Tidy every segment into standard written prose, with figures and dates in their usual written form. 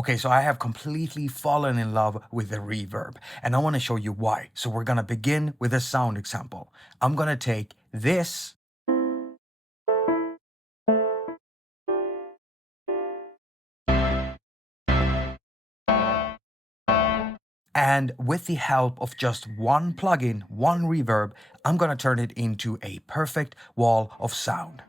Okay, so I have completely fallen in love with the reverb, and I want to show you why. So we're gonna begin with a sound example. I'm gonna take this and with the help of just one plugin, one reverb, I'm gonna turn it into a perfect wall of sound.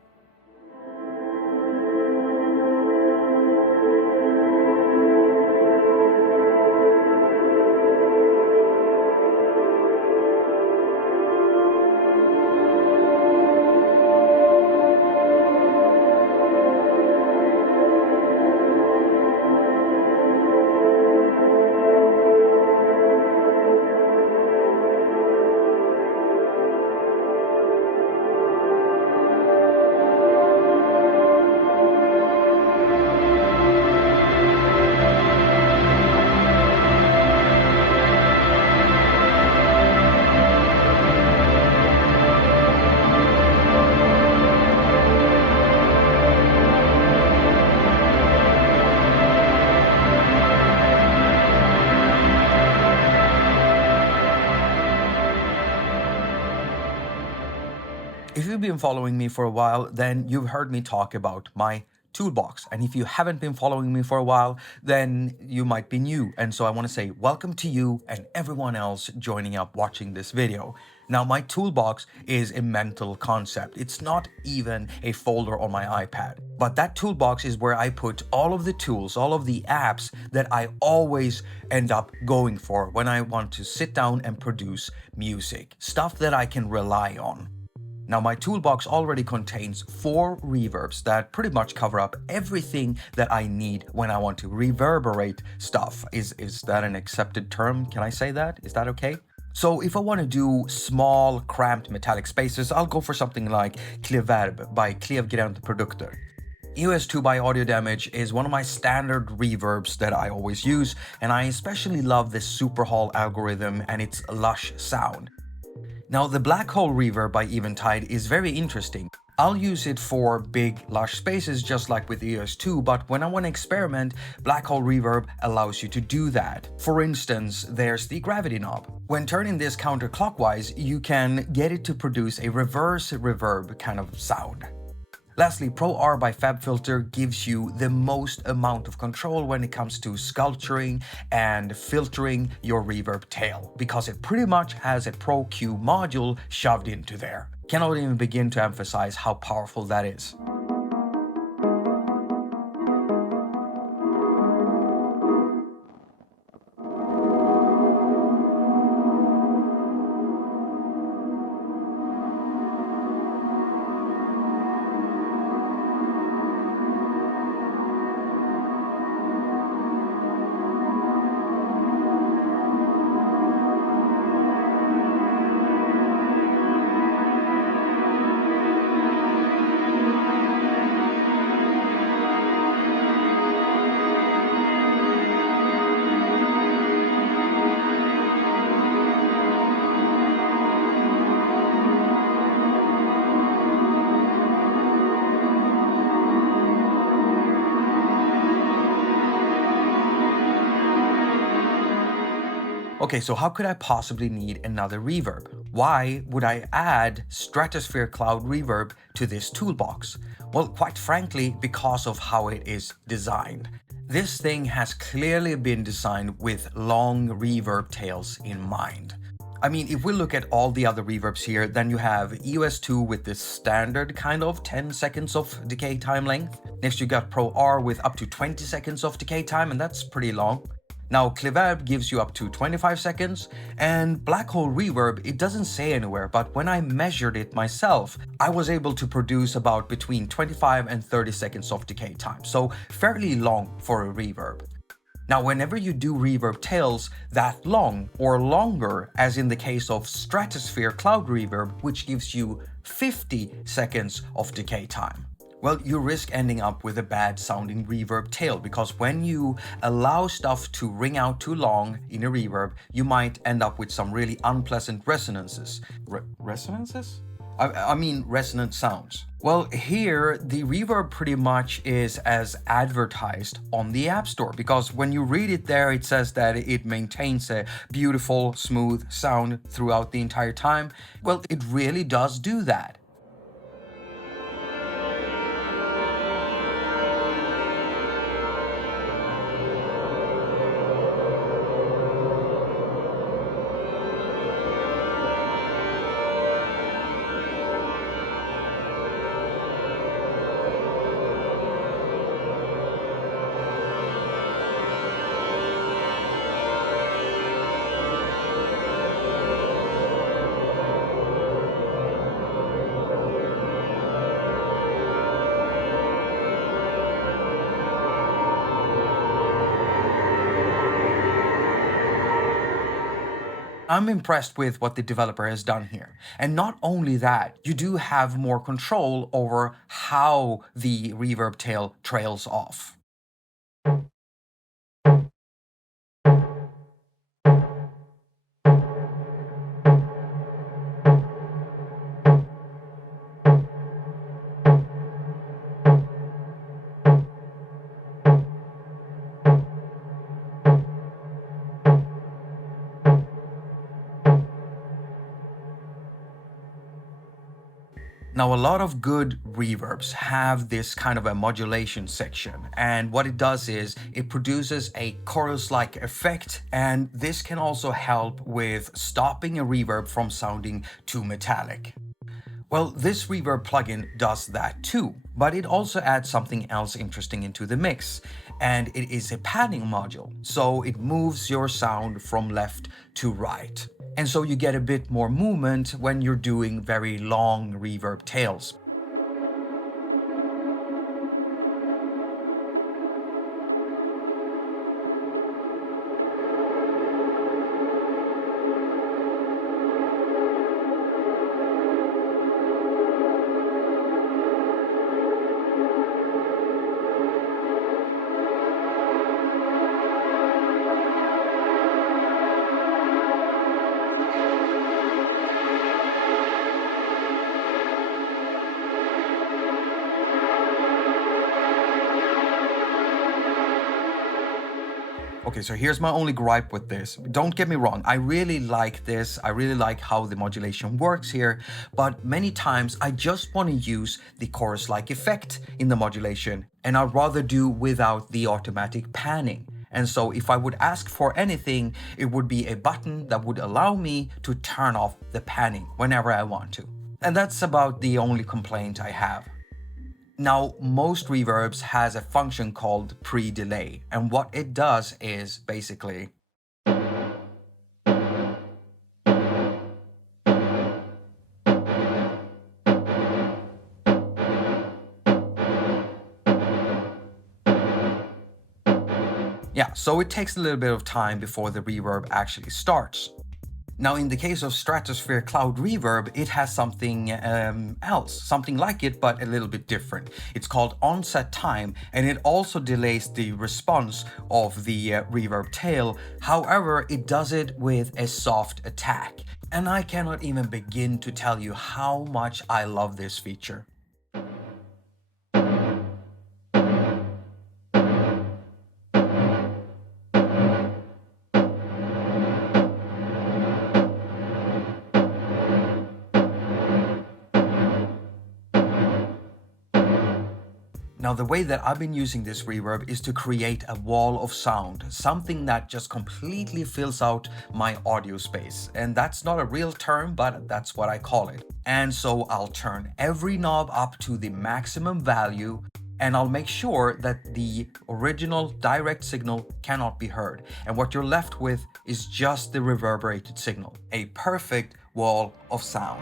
If you've been following me for a while, then you've heard me talk about my toolbox. And if you haven't been following me for a while, then you might be new. And so I want to say welcome to you and everyone else joining up watching this video. Now, my toolbox is a mental concept. It's not even a folder on my iPad. But that toolbox is where I put all of the tools, all of the apps that I always end up going for when I want to sit down and produce music. Stuff that I can rely on. Now, my toolbox already contains 4 reverbs that pretty much cover up everything that I need when I want to reverberate stuff. Is that an accepted term? Can I say that? Is that okay? So if I want to do small, cramped metallic spaces, I'll go for something like Reverb by Klevgrant Produkter. EOS2 by Audio Damage is one of my standard reverbs that I always use, and I especially love this Super Hall algorithm and its lush sound. Now, the Black Hole Reverb by Eventide is very interesting. I'll use it for big, lush spaces just like with EOS2, but when I want to experiment, Black Hole Reverb allows you to do that. For instance, there's the gravity knob. When turning this counterclockwise, you can get it to produce a reverse reverb kind of sound. Lastly, Pro R by FabFilter gives you the most amount of control when it comes to sculpturing and filtering your reverb tail, because it pretty much has a Pro Q module shoved into there. Cannot even begin to emphasize how powerful that is. Okay, so how could I possibly need another reverb? Why would I add Stratosphere Cloud Reverb to this toolbox? Well, quite frankly, because of how it is designed. This thing has clearly been designed with long reverb tails in mind. I mean, if we look at all the other reverbs here, then you have EOS2 with this standard kind of 10 seconds of decay time length. Next you got Pro R with up to 20 seconds of decay time, and that's pretty long. Now, Reverb gives you up to 25 seconds, and Black Hole Reverb, it doesn't say anywhere, but when I measured it myself, I was able to produce about between 25 and 30 seconds of decay time, so fairly long for a reverb. Now, whenever you do reverb tails that long or longer, as in the case of Stratosphere Cloud Reverb, which gives you 50 seconds of decay time, well, you risk ending up with a bad sounding reverb tail, because when you allow stuff to ring out too long in a reverb, you might end up with some really unpleasant resonances. Resonances? I mean resonant sounds. Well, here the reverb pretty much is as advertised on the App Store, because when you read it there, it says that it maintains a beautiful, smooth sound throughout the entire time. Well, it really does do that. I'm impressed with what the developer has done here. And not only that, you do have more control over how the reverb tail trails off. Now, a lot of good reverbs have this kind of a modulation section, and what it does is it produces a chorus-like effect, and this can also help with stopping a reverb from sounding too metallic. Well, this reverb plugin does that too, but it also adds something else interesting into the mix, and it is a panning module, so it moves your sound from left to right. And so you get a bit more movement when you're doing very long reverb tails. Okay, so here's my only gripe with this. Don't get me wrong, I really like this. I really like how the modulation works here, but many times I just want to use the chorus-like effect in the modulation, and I'd rather do without the automatic panning. And so if I would ask for anything, it would be a button that would allow me to turn off the panning whenever I want to. And that's about the only complaint I have. Now, most reverbs has a function called pre-delay, and what it does is basically so it takes a little bit of time before the reverb actually starts. Now, in the case of Stratosphere Cloud Reverb, it has something else, something like it, but a little bit different. It's called Onset time, and it also delays the response of the reverb tail. However, it does it with a soft attack. And I cannot even begin to tell you how much I love this feature. Now, the way that I've been using this reverb is to create a wall of sound, something that just completely fills out my audio space. And that's not a real term, but that's what I call it. And so I'll turn every knob up to the maximum value, and I'll make sure that the original direct signal cannot be heard. And what you're left with is just the reverberated signal, a perfect wall of sound.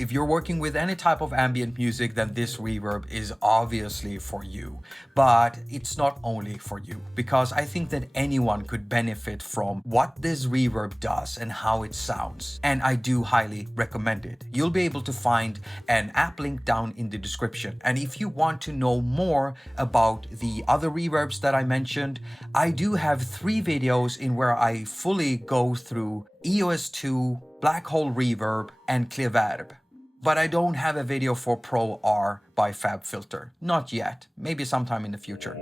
if you're working with any type of ambient music, then this reverb is obviously for you. But it's not only for you, because I think that anyone could benefit from what this reverb does and how it sounds. And I do highly recommend it. You'll be able to find an app link down in the description. And if you want to know more about the other reverbs that I mentioned, I do have 3 videos in where I fully go through EOS2, Black Hole Reverb, and Reverb. But I don't have a video for Pro R by FabFilter. Not yet. Maybe sometime in the future.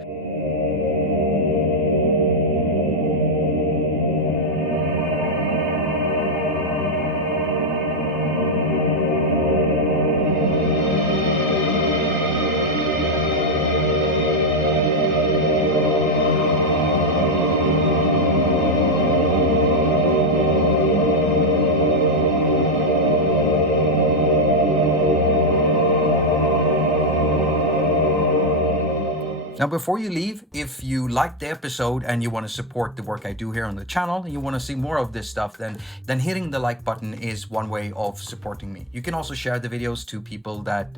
Now, before you leave, if you liked the episode and you want to support the work I do here on the channel, and you want to see more of this stuff, then hitting the like button is one way of supporting me. You can also share the videos to people that,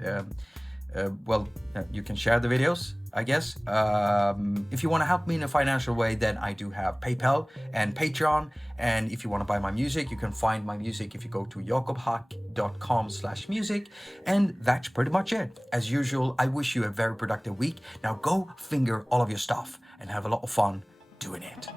you can share the videos, I guess. If you want to help me in a financial way, then I do have PayPal and Patreon. And if you want to buy my music, you can find my music if you go to jakobhaq.com/music. And that's pretty much it. As usual, I wish you a very productive week. Now go finger all of your stuff and have a lot of fun doing it.